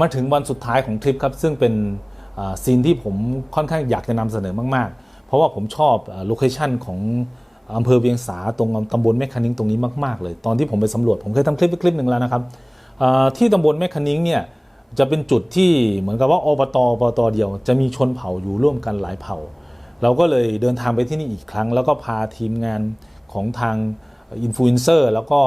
มาถึงวันสุดท้ายของทริปครับ ซึ่งเป็นซีนที่ผมค่อนข้างอยากจะนำเสนอมากๆ เพราะว่าผมชอบโลเคชันของอำเภอเวียงสาตรงตำบลแม่คันิ้งตรงนี้มากๆ เลย ตอนที่ผมไปสำรวจผมเคยทำคลิปไว้คลิปหนึ่งแล้วนะครับที่ตำบลแม่คันิ้งเนี่ยจะเป็นจุดที่เหมือนกับว่าอบตอบตเดียว จะมีชนเผ่าอยู่ร่วมกันหลายเผ่า เราก็เลยเดินทางไปที่นี่อีกครั้ง แล้วก็พาทีมงานของทางอินฟลูเอนเซอร์แล้วก็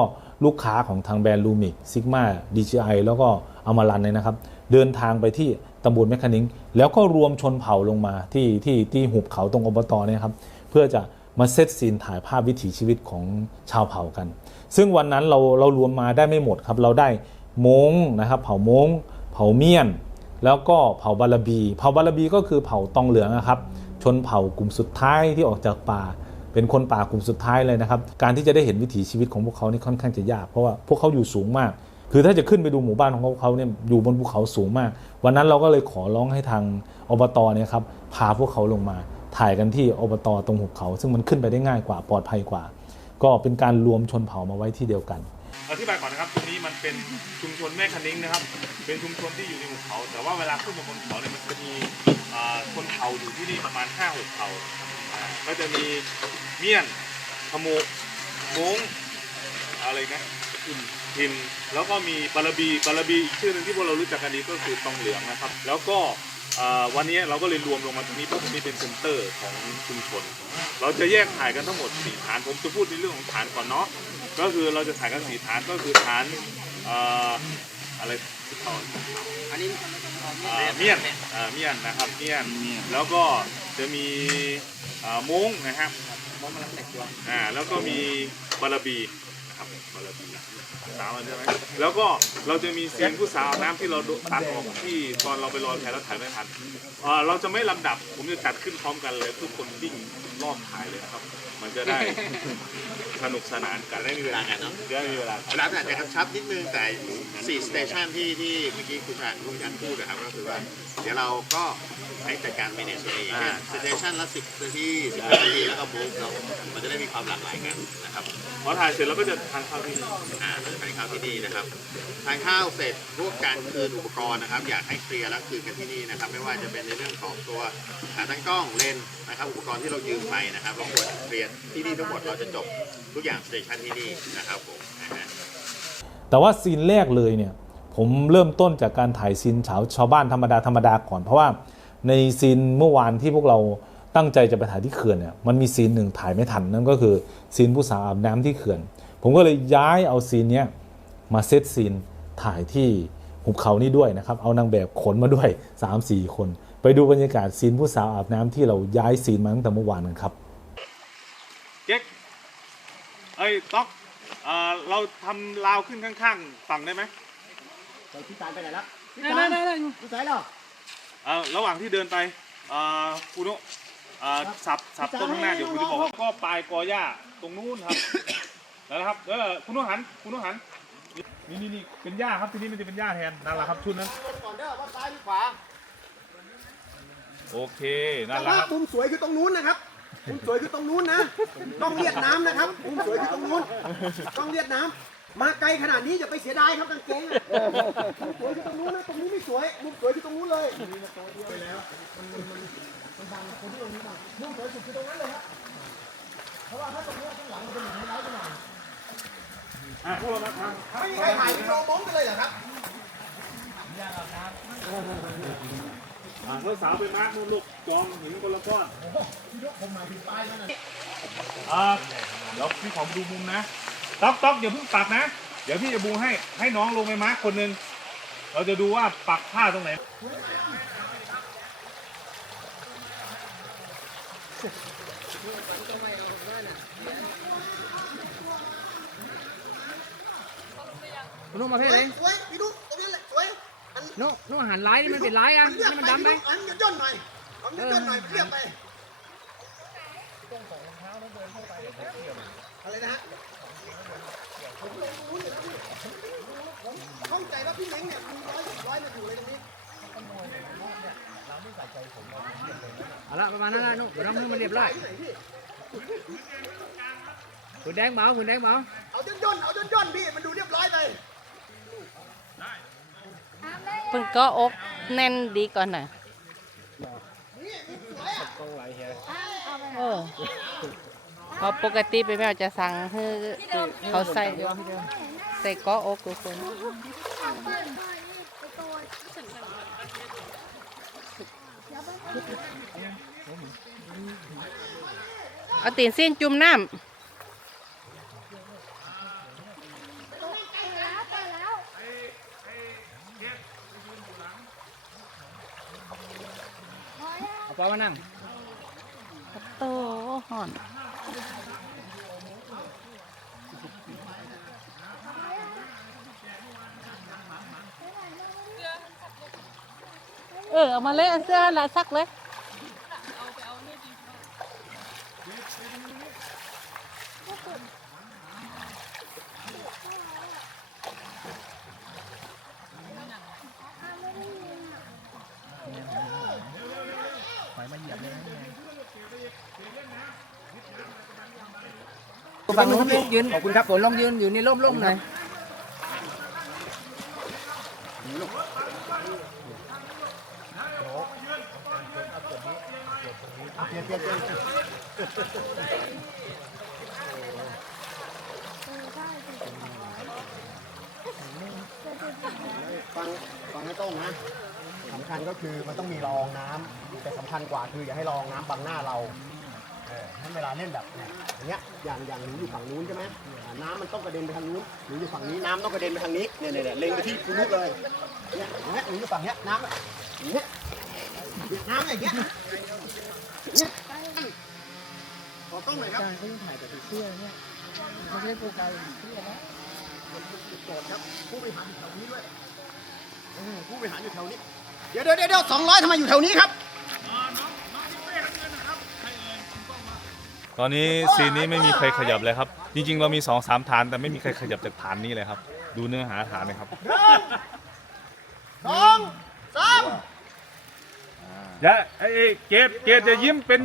ลูกค้าของทางแบรนด์ลูมิกซิกมาดีจีไอแล้วก็ อามารันเลยนะครับ เดินทางไปที่ตำบลแมคคานิงแล้วก็รวมชนเผ่าลงมาที่ที่ที่หุบเขาตรงอบตเนี่ยครับเพื่อจะมาเซตซีนถ่ายภาพวิถีชีวิตของชาวเผ่ากัน ซึ่งวันนั้นเราเรารวมมาได้ไม่หมดครับ เราได้มงนะครับ เผ่ามงเผ่าเมียน แล้วก็เผ่าบาลบี เผ่าบาลบีก็คือเผ่าตองเหลืองนะครับ ชนเผ่ากลุ่มสุดท้ายที่ออกจากป่า เป็นคนป่ากลุ่มสุดท้ายเลยนะครับ การที่จะได้เห็นวิถีชีวิตของพวกเขานี่ค่อนข้างจะยาก เพราะว่าพวกเขาอยู่สูงมาก คือถ้าจะขึ้นไปดูหมู่บ้านของเขาเนี่ยอยู่บนภูเขาสูงมาก วันนั้นเราก็เลยขอร้องให้ทางอบตเนี่ยครับพาพวกเขาลงมา ถ่ายกันที่อบตตรงหุบเขา ซึ่งมันขึ้นไปได้ง่ายกว่าปลอดภัยกว่า ก็เป็นการรวมชนเผ่ามาไว้ที่เดียวกัน อธิบายก่อนนะครับตรงนี้มันเป็นชุมชนแม่คันิ้งนะครับ เป็นชุมชนที่อยู่ในหุบเขา แต่ว่าเวลาขึ้นมาบนเขาเนี่ยมันจะมีอ่าคนเผ่าอยู่ที่นี่ประมาณ5้าหกเผ่าอ่าก็จะมีเมียนขโมกมงอะไรนะอิน พิมแล้วก็มีบาลาบีบาลาบีอีกชื่อหนึงที่พวกเรารู้จักกันดีก็คือตองเหลืองนะครับ แล้วก็อ่าวันนี้เราก็เลยรวมลงมาตรงนี้เพราะตรงนี้เป็นเซ็นเตอร์ของชุมชน เราจะแยกถ่ายกันทั้งหมดสี่ฐานผมจะพูดในเรื่องของฐานก่อนเนาะก็คือเราจะถ่ายกันสี่ฐานก็คือฐานเอ่ออะไรที่เขาอันนี้เอ่อเมียนเอ่อเมียนนะครับเมียนแล้วก็จะมีเอ่อมงนะครับมองมันลังแต่งตัวอ่าแล้วก็มีบาลาบีนะ ครับบาลาบีสามอันใช่ไหมแล้วก็เราจะมีซีนผู้สาวน้ำที่เราตัดออกที่ตอนเราไปรอแพแล้วถ่ายไม่ทันเอ่อเราจะไม่ลำดับ ผมจะตัดขึ้นพร้อมกันเลยทุกคนวิ่งรอบถ่ายเลยนะครับ มันจะได้สนุกสนานกันได้มีเวลากันเนาะได้มีเวลาเวลาอาจจะกระชับนิดนึงแต่สี่สเตชันที่ที่เมื่อกี้คุณชายคุณชันพูดนะครับก็คือว่าเดี๋ยวเราก็ ให้จัดการเมเนจตัวเองสเตชันละสิบนาทีสิบนาทีแล้วก็บุ๊กเนาะมันจะได้มีความหลากหลายกันนะครับพอถ่ายเสร็จเราก็จะทานข้าวที่นี่อ่าทานข้าวที่นี่นะครับทานข้าวเสร็จพวกการคืนอุปกรณ์นะครับ อยากให้เคลียร์และคืนกันที่นี่นะครับ ไม่ว่าจะเป็นในเรื่องของตัวขาตั้งกล้องเลนส์นะครับ อุปกรณ์ที่เรายืมไปนะครับเราควรเคลียร์ที่นี่ทั้งหมดเราจะจบทุกอย่างสเตชันที่นี่นะครับผมนะฮะแต่ว่าซีนแรกเลยเนี่ยผมเริ่มต้นจากการถ่ายซีนชาวชาวบ้านธรรมดาธรรมดาก่อนเพราะว่า ในซีนเมื่อวานที่พวกเราตั้งใจจะไปถ่ายที่เขื่อนเนี่ยมันมีซีนหนึ่งถ่ายไม่ทันนั่นก็คือซีนผู้สาวอาบน้ำที่เขื่อน ผมก็เลยย้ายเอาซีนเนี้ยมาเซตซีนถ่ายที่หุบเขานี่ด้วยนะครับ เอานางแบบขนมาด้วย 3-4 คน ไปดูบรรยากาศซีนผู้สาวอาบน้ำที่เราย้ายซีนมาตั้งแต่เมื่อวานกันครับเจ๊กเอ้ยต๊อกเอ่อเราทำราวขึ้นข้างๆฝั่งได้ไหม ไปพี่ตาลไปไหนแล้วพี่ได้ตาได้ลได้ได้พี่สายเหรอ เอ่อระหว่างที่เดินไปเอ่อคุณโนเอ่อสับสับต้นข้างหน้าเดี๋ยวคุณจะบอกว่าก็ปลายกอหญ้าตรงนู้นครับแล้วนะครับเออคุณโนหันคุณโนหันนี่นี่นี่เป็นหญ้าครับทีนี้มันจะเป็นหญ้าแทนนั่นแหละครับชุดนั้นก่อนเด้อว่าซ้ายหรือขวาโอเคนั่นแหละว่าครับมุมสวยคือตรงนู้นนะครับมุมสวยคือตรงนู้นนะต้องเลียดน้ำนะครับมุมสวยคือตรงนู้นต้องเลียดน้ำ มาไกลขนาดนี้อย่าไปเสียดายครับกางเกงมุมสวยคือตรงนู้นนะตรงนี้ไม่สวยมุมสวยคือตรงนู้นเลยไปแล้วมันมันมันมันบังคนที่ตรงนี้บังมุมสวยสุดคือตรงนั้นเลยครับเพราะว่าถ้าตรงนี้ข้างหลังมันจะเหมือนไฮไลท์ไปหน่อยอะพวกเรามาทางไม่มีใครถ่ายวิดีโอมงกันเลยเหรอครับอ่าเมื่อสาวไปมาร์กนู่นลูกจองหินคนละก้อนผมหมายถึงป้ายนั่นน่ะอ่าเดี๋ยวพี่ขอดูมุมนะ ต๊อกต๊อกอย่าเพิ่งปักนะ เดี๋ยวพี่จะบูให้ให้น้องลงไปมาร์คคนหนึ่งเราจะดูว่าปักผ้าตรงไหนโน้มาเพศเลยสวยพี่ดูตรงนี้แหละสวยอันโน้โน้อาหารร้ายนี่มันเป็นร้ายอะเลือกนี่ไปมันดำไหมอันย่นๆหน่อยอันย่นๆหน่อยเลือกไปอะไรนะฮะ ผมลงตรงนู้นอยู่แล้วพี่ผมเข้าใจว่าพี่เม้งเนี่ยมีร้อยสิบร้อยมาอยู่เลยตรงนี้เอาละประมาณนั้นนะโน้เดี๋ยวทำให้มันเรียบร้อยที่ไหนพี่ ขุนแดงเบาขุนแดงเบาเอาย่นๆเอาย่นๆพี่มันดูเรียบร้อยไป เพิ่นก็อกแน่นดีก่อนน่ะเออเพ ราะปกติไปแม่จะสั่งให้เขาใส่ใส่เก็อกทุกคนเอาตีนเส้นจุ่มน้ำเอาปลามานั่งโตห่อน เออ เอามาเลยเอาเสื้อละซักเลย ฝั่งนู้นยืนขอบคุณครับผมลองยืนอยู่ในร่มๆหน่อยฟังฟังให้ต้องนะสำคัญก็คือมันต้องมีละอองน้ำแต่สำคัญกว่าคืออย่าให้ละอองน้ำบังหน้าเราเออ ให้เวลาเล่นแบบเนี่ยอย่างเงี้ยอย่างอย่างหนูอยู่ฝั่งนู้นใช่ไหมอ่าน้ำมันต้องกระเด็นไปทางนู้นหนูอยู่ฝั่งนี้น้ำต้องกระเด็นไปทางนี้เนี่ยเนี่ยเนี่ยเล็งไปที่คุณนุกเลยเนี่ยอย่างเงี้ยหนูอยู่ฝั่งเนี้ยน้ำอย่างเงี้ยน้ำอย่างเงี้ยเนี่ยขอต้องหน่อยครับเขายังถ่ายแต่เสื้อเนี่ยไม่ใช่โปรไฟล์เสื้อนะโจทย์ครับผู้บริหารอยู่แถวนี้ด้วยเออผู้บริหารอยู่แถวนี้ เดี๋ยวเดี๋ยวเดี๋ยวสองร้อยทำไมอยู่แถวนี้ครับ ตอนนี้ซีนนี้ไม่มีใครขยับเลยครับ จริง ๆ เรามี2อสามฐานแต่ไม่มีใครขยับจากฐานนี้เลยครับ ดูเนื้อหาฐานเลยครับสองสามอย่าไอ้ไอ้เกดเกดอย่ายิ้มเป็น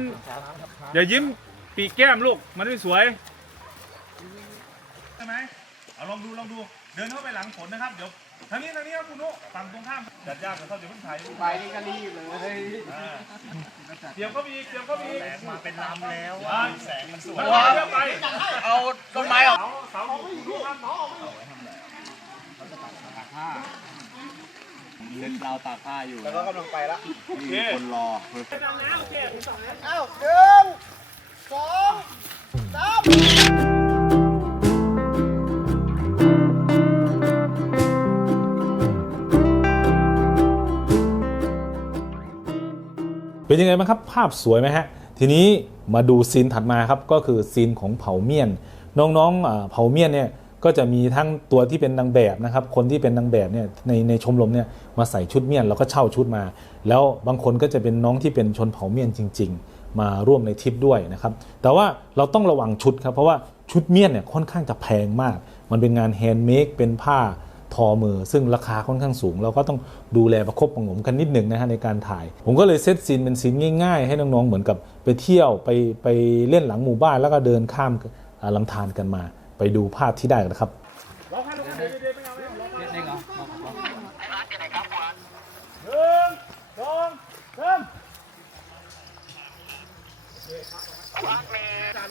อย่ายิ้มปีกแก้มลูกมันไม่สวยใช่ไหมเอาลองดูลองดูเดินเข้าไปหลังฝนนะครับเดี๋ยว ทางนี้ทางนี้ครับคุณนุฝั่งตรงข้ามจัดยากเดี๋ยวเขาจะเพิ่งถ่ายไปนี่ก็รีบเลยเดี๋ยวก็มีเดี๋ยวก็มีแสงมาเป็นลำแล้วแสงมันสวยไปเอาต้นไม้ออกเสาเสาดูครับแล้วก็กำลังไปละโอเคคนรอเอ้าหนึ่งสองสาม เป็นยังไงบ้างครับภาพสวยไหมฮะ ทีนี้มาดูซีนถัดมาครับก็คือซีนของเผาเมียน น้องๆเผาเมียนเนี่ยก็จะมีทั้งตัวที่เป็นนางแบบนะครับ คนที่เป็นนางแบบเนี่ยในในชมรมเนี่ยมาใส่ชุดเมียนแล้วก็เช่าชุดมา แล้วบางคนก็จะเป็นน้องที่เป็นชนเผ่าเมียนจริง ๆ มาร่วมในทริปด้วยนะครับ แต่ว่าเราต้องระวังชุดครับเพราะว่าชุดเมียนเนี่ยค่อนข้างจะแพงมาก มันเป็นงานแฮนด์เมดเป็นผ้า ทอมือ ซึ่งราคาค่อนข้างสูง เราก็ต้องดูแลประคบประงมกันนิดหนึ่งนะฮะในการถ่าย ผมก็เลยเซตซีนเป็นซีนง่ายๆ ให้น้องๆเหมือนกับไปเที่ยวไปไปเล่นหลังหมู่บ้านแล้วก็เดินข้ามลำธารกันมา ไปดูภาพที่ได้กันนะครับ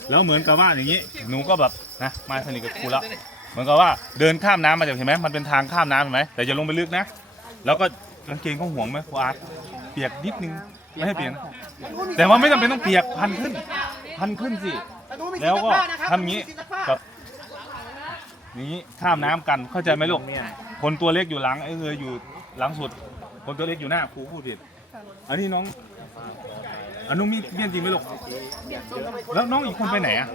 แล้วเหมือนกับว่าอย่างนี้หนูก็แบบนะมาสนิทกับครูแล้ว มือนกับว่าเดินข้ามน้ำมาจากเห็นไหมมันเป็นทางข้ามน้ำเห็นไหมแต่อย่าลงไปลึกนะ แล้วก็กางเกงก็ห่วงไหมครูอาร์ตเปียกนิดนึงไม่ให้เปียกนะแต่ว่าไม่จำเป็นต้องเปียกพันขึ้น พันขึ้นสิแล้วก็ทธิ์ซัผ้านะครับทำงี้หนูมีสิทธิ์ซักผ้ากับนี้ข้ามน้ำกันเข้าใจไหมลูกคนตัวเล็กอยู่หลังไอ้เงยอยู่หลังสุด คนตัวเล็กอยู่หน้าครูพูดผิดอันนี้น้องอันนู้นมีเบี้ยนจริงไหมลูกแล้วน้องอีกคนไปไหนอะ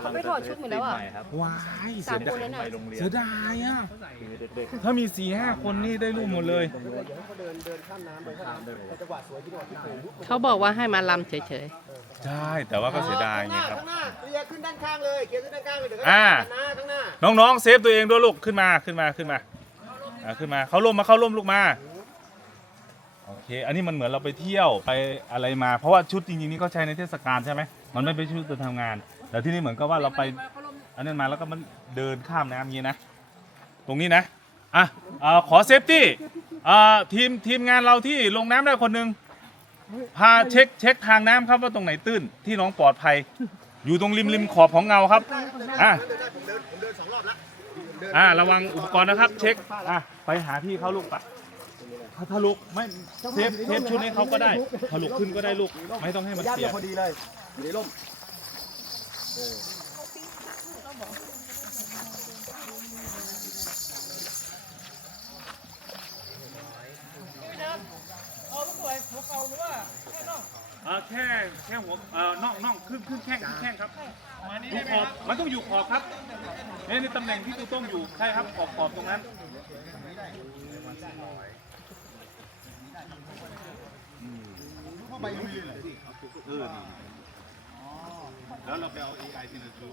เขาไปถอดชุดหมดแล้วอะว้ายเสีสามยคนดายเลยน่ะเสียดายอะถ้ามีสี่ห้าคนนี่ได้รูปหมดเลย เขาบอกว่าให้มาลำเฉยใช่แต่ว่าก็เสียดายไงครับ ข้างหน้าเคลียร์ขึ้นด้านข้างเลยเคลียร์ขึ้นด้านข้างเลยเดี๋ยวก็อ่าหน้าข้างหน้าน้องๆเซฟตัวเองด้วยลูกขึ้นมาขึ้นมาขึ้นมาอ่าขึ้นมาเข้าร่มมาเข้าร่มลูกมาโอเค อันนี้มันเหมือนเราไปเที่ยวไปอะไรมา เพราะว่าชุดจริงๆนี่เขาใช้ในเทศกาลใช่ไหมมันไม่เป็นชุดเดินทำงาน แต่ที่นี่เหมือนกับว่าเราไป อันนั้นมาแล้วก็มันเดินข้ามน้ำอย่างนี้นะ ตรงนี้นะ อะอ่าขอเซฟตี้อ่าทีมทีมงานเราที่ลงน้ำได้คนหนึ่งพาเช็คเช็คทางน้ำครับว่าตรงไหนตื้นที่น้องปลอดภัย อยู่ตรงริมริมขอบของเงาครับ อะอ่าระวังอุปกรณ์นะครับ เช็ค อะไปหาพี่เขาลูกปะถ้าถ้าลูกไม่เซฟเซฟชุดให้เขาก็ได้ถ้าลูกขึ้นก็ได้ลูก ไม่ต้องให้มันย่าเสีเดียยวพอดีเลยอยู่ในร่ม เออแค่แค่หัวเออน่องน่องขึ้นขึ้นแข้งขึ้นแข้งครับอยู่ขอบมันต้องอยู่ขอบครับนี่ในตำแหน่งที่ตูต้องอยู่ใช่ครับขอบขอบตรงนั้น แล้วเราไปเอา AI ที่นั่นดู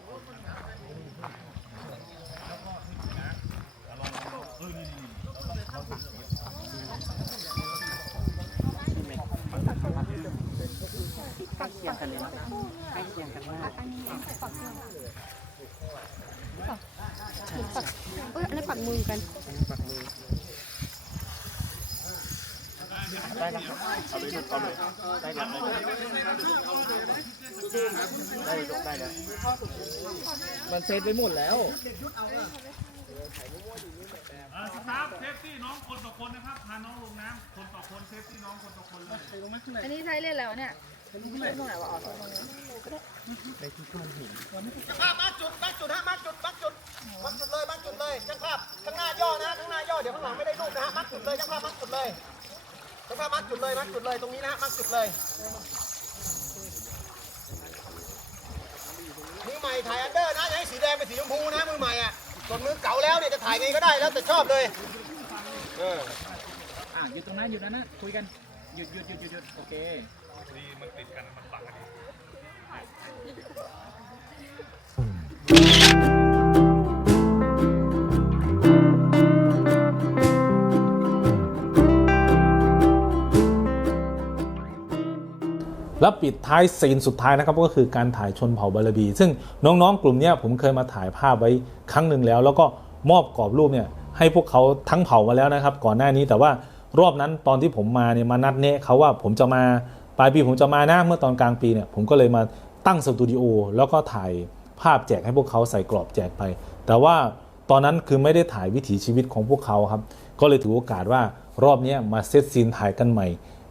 เอ้ยอันนี้ปักมือกันมั นเซตไปหมดแล้วเออสตาฟเซฟตี้น้องคนต่อคนนะครับพาน้องลงน้ำคนต่อคนเซฟตี้น้องคนต่อคนเลยอันนี้ใช้เล่นแล้วเนี่ยตรงไหนวะอ๋อตรงนี้ช่างภาพมาร์คจุดมาร์คจุดฮะมาร์คจุดมาร์คจุดมาร์คจุดเลยมาร์คจุดเลยช่างภาพข้างหน้าย่อนะข้างหน้าย่อเดี๋ยวข้างหลังไม่ได้รูปนะฮะมาร์คจุดเลยช่างภาพมาร์คจุดเลย ช่างภาพมาร์คจุดเลยมาร์คจุดเลยตรงนี้นะฮะมาร์คจุดเลยมือใหม่ถ่ายอันเดอร์นะอย่าให้สีแดงเป็นสีชมพูนะมือใหม่อะส่วนมือเก่าแล้วเนี่ยจะถ่ายไงก็ได้แล้วแต่ชอบเลยเอออะหยุดตรงนั้นหยุดนั้นนะคุยกันหยุดหยุดหยุดหยุดหยุดโอเค ดีมันติดกันมัน แล้วปิดท้ายซีนสุดท้ายนะครับก็คือการถ่ายชนเผ่าบาลบี ซึ่งน้องๆ กลุ่มนี้ผมเคยมาถ่ายภาพไว้ครั้งหนึ่งแล้ว แล้วก็มอบกรอบรูปเนี่ยให้พวกเขาทั้งเผ่ามาแล้วนะครับ ก่อนหน้านี้แต่ว่ารอบนั้นตอนที่ผมมาเนี่ยมานัดเนะเขาว่าผมจะมาปลายปีผมจะมานะเมื่อตอนกลางปีเนี่ยผมก็เลยมาตั้งสตูดิโอแล้วก็ถ่ายภาพแจกให้พวกเขาใส่กรอบแจกไป แต่ว่าตอนนั้นคือไม่ได้ถ่ายวิถีชีวิตของพวกเขาครับก็เลยถือโอกาสว่ารอบนี้มาเซตซีนถ่ายกันใหม่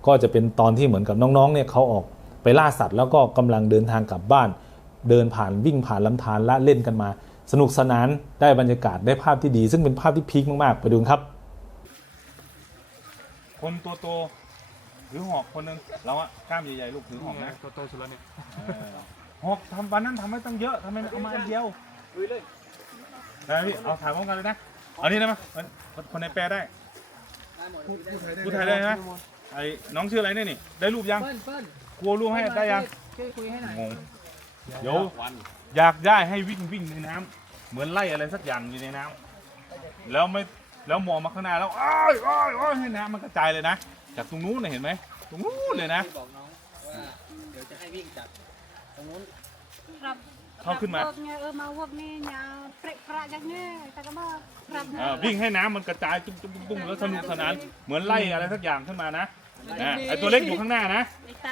ก็จะเป็นตอนที่เหมือนกับน้องๆเนี่ยเขาออก ไปล่าสัตว์แล้วก็กำลังเดินทางกลับบ้าน เดินผ่านวิ่งผ่านลำธารละเล่นกันมา สนุกสนานได้บรรยากาศได้ภาพที่ดี ซึ่งเป็นภาพที่พีคมากๆ ไปดูครับ คนตัวโตถือหอกคนหนึ่งเราอะกล้ามใหญ่ๆลูกถือหอกนะตัวโตสุดแล้วเนี่ยหอกทำวันนั้นทำไม่ตั้งเยอะทำไมเอามาอันเดียวได้พี่เอาถ่ายพร้อมกันเลยนะเอานี่ได้ไหมคนคนในแปลได้พูดไทยได้ไหมไอ้น้องชื่ออะไรเนี่ยนี่ได้รูปยังเปิ้ลเปิ้ล กลัวรูปให้ได้ยังช่วยคุยให้หน่อยงงเดี๋ยวอยากได้ให้วิ่งวิ่งในน้ำเหมือนไล่อะไรสักอย่างอยู่ในน้ำแล้วไม่แล้วมองมาข้างหน้าแล้วอ้ายอ้ายอ้ายให้น้ำมันกระจายเลยนะจากตรงนู้นนะเห็นไหมตรงนู้นเลยนะบอกน้องว่าเดี๋ยวจะให้วิ่งจากตรงนู้น รับเข้าขึ้นมาวกเนี่ยเออมาวกนี่ยาเปรกประอย่างเงี้ยแต่ก็มารับเออวิ่งให้น้ำมันกระจายตุ้มตุ้มตุ้มตุ้มแล้วสนุกสนานเหมือนไล่อะไรสักอย่างขึ้นมานะนะไอตัวเล็กอยู่ข้างหน้านะ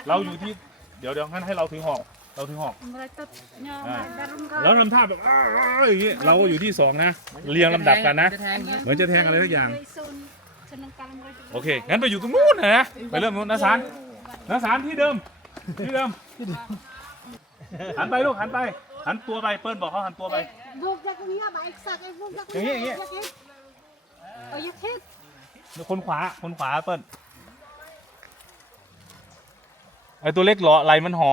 เราอยู่ที่เดี๋ยวเดี๋ยวงั้นให้เราถือหอกเราถือหอกมรดกเนี่ยมาดารุนก็แล้วทำท่าแบบอ้าวอ้าวอย่างนี้เราก็อยู่ที่สองนะเรียงลำดับกันนะจะแทงอย่างเงี้ยเหมือนจะแทงอะไรสักอย่างซุนชนกัลมรดกโอเค งั้นไปอยู่ตรงนู้นนะไปเริ่มนู้นนะสารนะสารที่เดิมที่เดิมหันไปลูกหันไปหันตัวไปเปิ้ลบอกเขาหันตัวไปวกจากนี้อะใบสักไอ้วกจากอย่างงี้อย่างงี้เออยักษ์เฮ็ดคนขวาคนขวาเปิ้ล ไอตัวเล็กเหรอไหลมันห่อ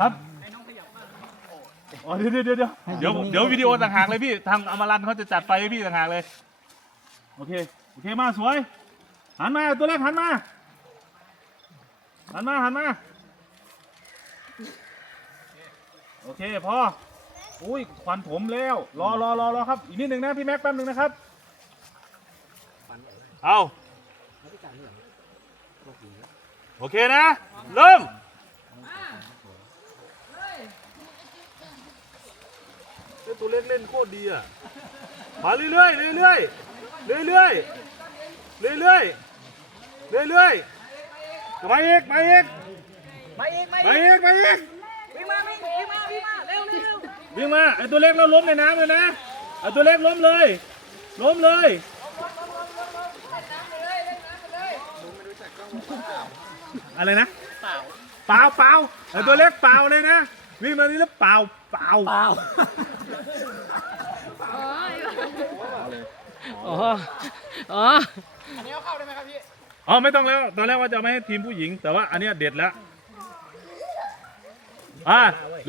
ครับอ๋อเดี๋ยวเดี๋ยวเดี๋ยวเดี๋ยวเดี๋ยวเดี๋ยววิดีโอต่างหากเลยพี่ทางอมรันทร์เขาจะจัดไฟให้พี่ต่างหากเลย โอเค โอเคมาสวย หันมาตัวเล็กหันมา หันมาหันมา โอเคพออุ้ยควันผมแล้ว รอรอรอรอครับ อีกนิดหนึ่งนะพี่แม็กแป๊บหนึ่งนะครับ เอา โอเคนะ เริ่มตัวเล็กเล่นโคตรดีอะมาเรื่อยๆเรื่อยๆเรื่อยๆเรื่อยๆเรื่อยๆมาอีกมาอีกมาอีกมามาอีกอีกมาอีกวิ่งมาวิ่งวิ่งมาวิ่งมาเร็วเร็วเร็ววิ่งมาไอตัวเล็กเราล้มในน้ำเลยนะไอตัวเล็กล้มเลย ล้มเลย อะไรนะเปล่าเปล่าเปล่าไอตัวเล็กเปล่าเลยนะวิ่งมานี่แล้วเปล่าเปล่าเปล่าอ๋ออ๋ออ๋อไม่ต้องแล้วตอนแรกว่าจะไม่ให้ทีมผู้หญิง แต่ว่าอันเนี้ยเด็ดแล้วอ่า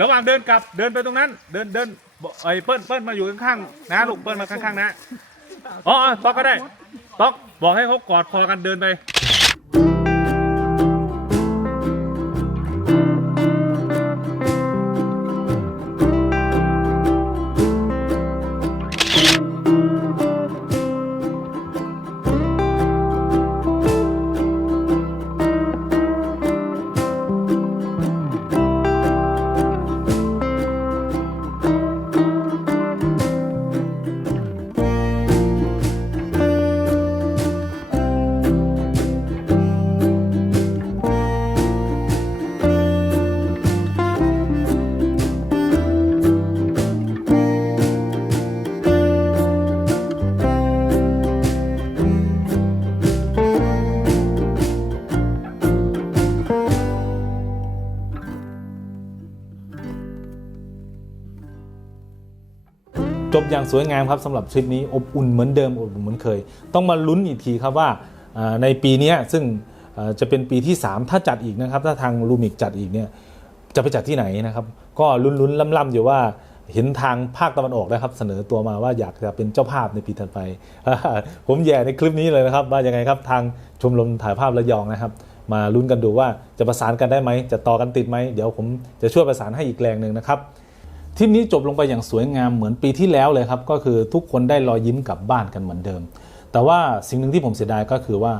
ระหว่างเดินกลับเดินไปตรงนั้น เดินเดินบอกไอ้เปิ้ลเปิ้ลมาอยู่ข้างๆนะลูกเปิ้ลมาข้างๆนะอ๋ออ๋อต๊อกก็ได้ต๊อกบอกให้เขากอดคอกันเดินไป อย่างสวยงามครับสำหรับทริปนี้อบอุ่นเหมือนเดิมอบอุ่นเหมือนเคย ต้องมาลุ้นอีกทีครับว่าในปีนี้ซึ่งจะเป็นปีที่ 3 ถ้าจัดอีกนะครับ ถ้าทางลูมิกจัดอีกเนี่ยจะไปจัดที่ไหนนะครับ ก็ลุ้นๆล่ำๆอยู่ว่าเห็นทางภาคตะวันออกนะครับ เสนอตัวมาว่าอยากจะเป็นเจ้าภาพในปีถัดไป ผมแย่ในคลิปนี้เลยนะครับ ว่ายังไงครับทางชมรมถ่ายภาพระยองนะครับ มาลุ้นกันดูว่าจะประสานกันได้ไหมจะต่อกันติดไหมเดี๋ยวผมจะช่วยประสานให้อีกแรงหนึ่งนะครับ ทริปนี้จบลงไปอย่างสวยงามเหมือนปีที่แล้วเลยครับก็คือทุกคนได้รอยยิ้มกลับบ้านกันเหมือนเดิม แต่ว่าสิ่งหนึ่งที่ผมเสียดายก็คือว่า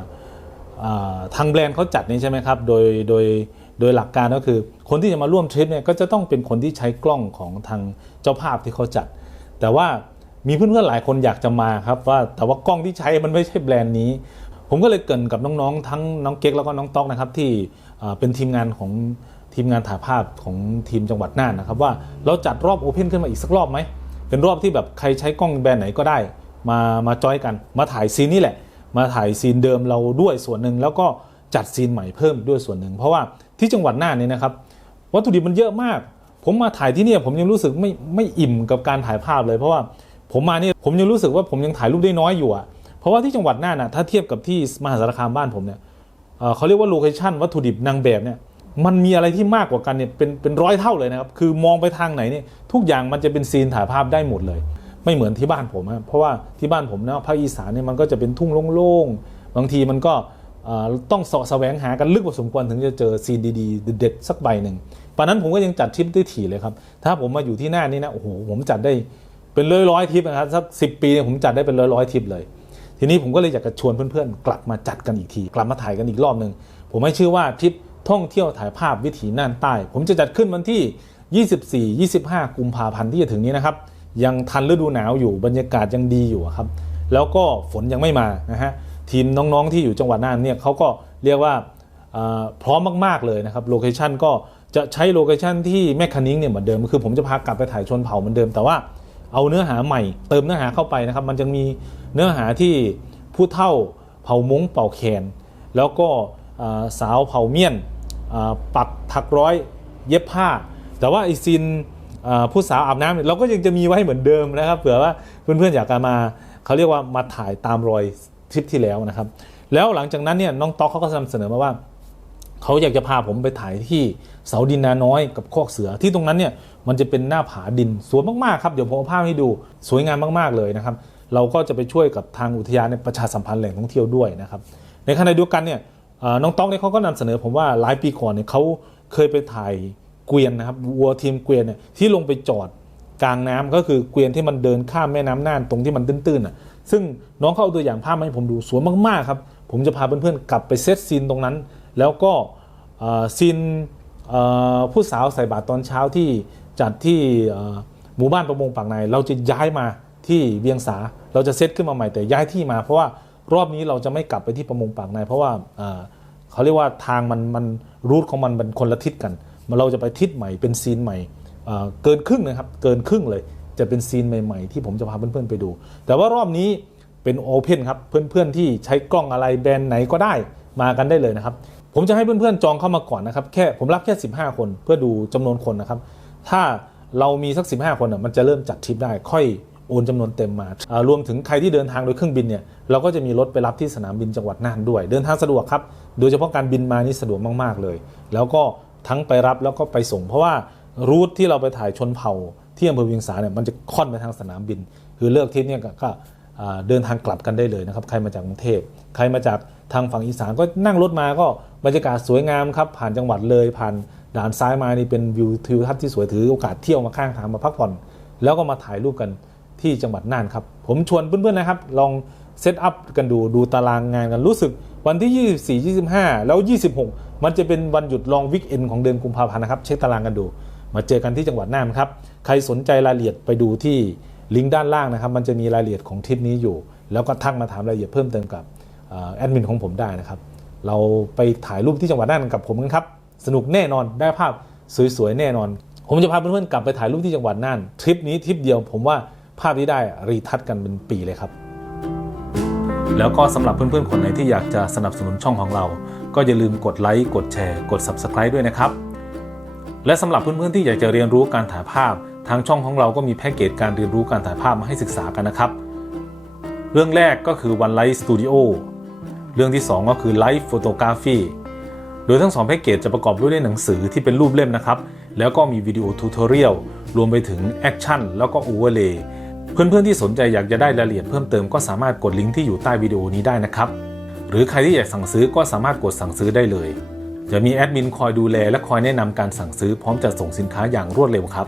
ทางแบรนด์เขาจัดนี่ใช่ไหมครับโดยโดยโดยหลักการก็คือ คนที่จะมาร่วมทริปเนี่ยก็จะต้องเป็นคนที่ใช้กล้องของทางเจ้าภาพที่เขาจัด แต่ว่ามีเพื่อนๆหลายคนอยากจะมาครับว่าแต่ว่ากล้องที่ใช้มันไม่ใช่แบรนด์นี้ ผมก็เลยเกินกับน้องๆ ทั้งน้องเก๊กแล้วก็น้องต๊อกนะครับที่เป็นทีมงานของ ทีมงานถ่ายภาพของทีมจังหวัดน่านนะครับว่าเราจัดรอบโอเพนขึ้นมาอีกสักรอบไหมเป็นรอบที่แบบใครใช้กล้องแบรนด์ไหนก็ได้ มามาจอยกัน มาถ่ายซีนนี่แหละ มาถ่ายซีนเดิมเราด้วยส่วนหนึ่งแล้วก็จัดซีนใหม่เพิ่มด้วยส่วนหนึ่ง เพราะว่าที่จังหวัดน่านเนี่ยนะครับวัตถุดิบมันเยอะมาก ผมมาถ่ายที่นี่ผมยังรู้สึกไม่ไม่อิ่มกับการถ่ายภาพเลย เพราะว่าผมมาเนี่ยผมยังรู้สึกว่าผมยังถ่ายรูปได้น้อยอยู่อะเพราะว่าที่จังหวัดน่านนะถ้าเทียบกับที่มหาสารคามบ้านผมเนี่ยเอ่อเขาเรียกว่าโลเคชั่นวัตถุดิบนางแบบเนี่ย มันมีอะไรที่มากกว่ากันเนี่ยเป็นเป็นร้อยเท่าเลยนะครับ คือมองไปทางไหนเนี่ยทุกอย่างมันจะเป็นซีนถ่ายภาพได้หมดเลย ไม่เหมือนที่บ้านผมครับเพราะว่าที่บ้านผมนะภาคอีสานเนี่ยมันก็จะเป็นทุ่งโล่งๆบางทีมันก็ต้องสาะแสวงหากันลึกพอสมควรถึงจะเจอซีนดีๆเด็ดๆสักใบหนึ่งตอนนั้นผมก็ยังจัดทริปได้ถี่เลยครับ ถ้าผมมาอยู่ที่หน้านี่นะโอ้โหผมจัดได้เป็นร้อยร้อยทริปนะครับสักสิปีเนี่ยผมจัดได้เป็นร้อยร้อยทริปเลย ทีนี้ผมก็เลยอยากจะชวนเพื่อนๆ กลับมาจัดกันอีกที กลับมาถ่ายกันอีกรอบหนึ่งผมให้ชื่อว่าทริป ท่องเที่ยวถ่ายภาพวิถีน่านใต้ ผมจะจัดขึ้นวันที่ 24-25 กุมภาพันธ์ที่จะถึงนี้นะครับ ยังทันฤดูหนาวอยู่บรรยากาศยังดีอยู่ครับ แล้วก็ฝนยังไม่มานะฮะทีมน้องๆที่อยู่จังหวัดน่านเนี่ยเขาก็เรียกว่าพร้อมมาก ๆเลยนะครับโลเคชันก็จะใช้โลเคชันที่แม่คันิ้งเนี่ยเหมือนเดิมคือผมจะพากลับไปถ่ายชนเผ่าเหมือนเดิมแต่ว่าเอาเนื้อหาใหม่เติมเนื้อหาเข้าไปนะครับ มันจะมีเนื้อหาที่ผู้เท่าเผ่ามงเป่าแคน แล้วก็สาวเผ่าเมียน ปักถักร้อยเย็บผ้า แต่ว่าไอซีนผู้สาวอาบน้ำเราก็ยังจะมีไว้เหมือนเดิมนะครับเผื่อว่าเพื่อนๆอยากมาเขาเรียกว่ามาถ่ายตามรอยทริปที่แล้วนะครับ แล้วหลังจากนั้นเนี่ยน้องต๊อกเขาก็นำเสนอมาว่าเขาอยากจะพาผมไปถ่ายที่เสาดินนาน้อยกับคอกเสือที่ตรงนั้นเนี่ยมันจะเป็นหน้าผาดินสวยมากๆครับเดี๋ยวผมเอาภาพให้ดูสวยงามมากๆเลยนะครับ เราก็จะไปช่วยกับทางอุทยานในประชาสัมพันธ์แหล่งท่องเที่ยวด้วยนะครับ ในขณะเดียวกันเนี่ย น้องต๊อกเนี่ยเขาก็นำเสนอผมว่าหลายปีก่อนเนี่ยเขาเคยไปถ่ายเกวียนนะครับวัวทีมเกวียนเนี่ยที่ลงไปจอดกลางน้ำก็คือเกวียนที่มันเดินข้ามแม่น้ำน่านตรงที่มันตื้นๆอะซึ่งน้องเขาเอาตัวอย่างภาพมาให้ผมดูสวยมากๆครับผมจะพาเพื่อนๆกลับไปเซตซีนตรงนั้น แล้วก็ซีนผู้สาวใส่บาตรตอนเช้าที่จัดที่หมู่บ้านประมงปากในเราจะย้ายมาที่เวียงสาเราจะเซตขึ้นมาใหม่แต่ย้ายที่มาเพราะว่า รอบนี้เราจะไม่กลับไปที่ประมงปากใน เพราะว่าเขาเรียกว่าทางมันมันรูทของมันมันคนละทิศกันเราจะไปทิศใหม่เป็นซีนใหม่เกินครึ่งนะครับเกินครึ่งเลย จะเป็นซีนใหม่ๆ ที่ผมจะพาเพื่อนๆไปดู แต่ว่ารอบนี้เป็นโอเพนครับเพื่อนๆที่ใช้กล้องอะไรแบรนด์ไหนก็ได้มากันได้เลยนะครับ ผมจะให้เพื่อนๆจองเข้ามาก่อนนะครับแค่ผมรับแค่ 15 คนเพื่อดูจำนวนคนนะครับ ถ้าเรามีสัก 15 คนอะมันจะเริ่มจัดทริปได้ค่อย โอนจำนวนเต็มมารวมถึงใครที่เดินทางโดยเครื่องบินเนี่ยเราก็จะมีรถไปรับที่สนามบินจังหวัดน่านด้วย เดินทางสะดวกครับ โดยเฉพาะการบินมานี่สะดวกมากๆเลย แล้วก็ทั้งไปรับแล้วก็ไปส่ง เพราะว่ารูทที่เราไปถ่ายชนเผ่าที่อำเภอเวียงสาเนี่ยมันจะค่อนไปทางสนามบิน คือเลือกทริปเนี่ยก็ก็เดินทางกลับกันได้เลยนะครับ ใครมาจากกรุงเทพ ใครมาจากทางฝั่งอีสานก็นั่งรถมาก็บรรยากาศสวยงามครับ ผ่านจังหวัดเลย ผ่านด่านซ้ายมานี่เป็นวิวทิวทัศน์ที่สวยถือโอกาสเที่ยวมาข้างทางมาพักผ่อน แล้วก็มาถ่ายรูปกัน ที่จังหวัดน่านครับ ผมชวนเพื่อนๆนะครับ ลองเซตอัพกันดูดูตารางงานกันรู้สึกวันที่ 24 25 แล้ว 26 มันจะเป็นวันหยุดลองวิกเอนของเดือนกุมภาพันธ์นะครับ เช็คตารางกันดู มาเจอกันที่จังหวัดน่านครับ ใครสนใจรายละเอียดไปดูที่ลิงก์ด้านล่างนะครับ มันจะมีรายละเอียดของทริปนี้อยู่ แล้วก็ทักมาถามรายละเอียดเพิ่มเติมกับแอดมินของผมได้นะครับ เราไปถ่ายรูปที่จังหวัดน่านกับผมกันครับ สนุกแน่นอนได้ภาพสวยๆแน่นอน ผมจะพาเพื่อนๆกลับไปถ่ายรูปที่จังหวัดน่านทริปนี้ทริปเดียวผมว่า ภาพที่ได้รีทัชกันเป็นปีเลยครับ แล้วก็สำหรับเพื่อนๆคนไหนที่อยากจะสนับสนุนช่องของเรา ก็อย่าลืมกดไลค์กดแชร์ กด Subscribe ด้วยนะครับ และสำหรับเพื่อนๆที่อยากจะเรียนรู้การถ่ายภาพ ทางช่องของเราก็มีแพ็กเกจการเรียนรู้การถ่ายภาพมาให้ศึกษากันนะครับ เรื่องแรกก็คือ One Light Studio เรื่องที่ 2 ก็คือ Live Photography โดยทั้งสองแพ็กเกจจะประกอบด้วยหนังสือที่เป็นรูปเล่มนะครับ แล้วก็มีวิดีโอทูตอเรียลรวมไปถึงแอคชั่นแล้วก็โอเวอร์เลย์ เพื่อนๆที่สนใจอยากจะได้รายละเอียดเพิ่มเติมก็สามารถกดลิงก์ที่อยู่ใต้วิดีโอนี้ได้นะครับ หรือใครที่อยากสั่งซื้อก็สามารถกดสั่งซื้อได้เลยจะมีแอดมินคอยดูแลและคอยแนะนำการสั่งซื้อพร้อมจะส่งสินค้าอย่างรวดเร็วครับ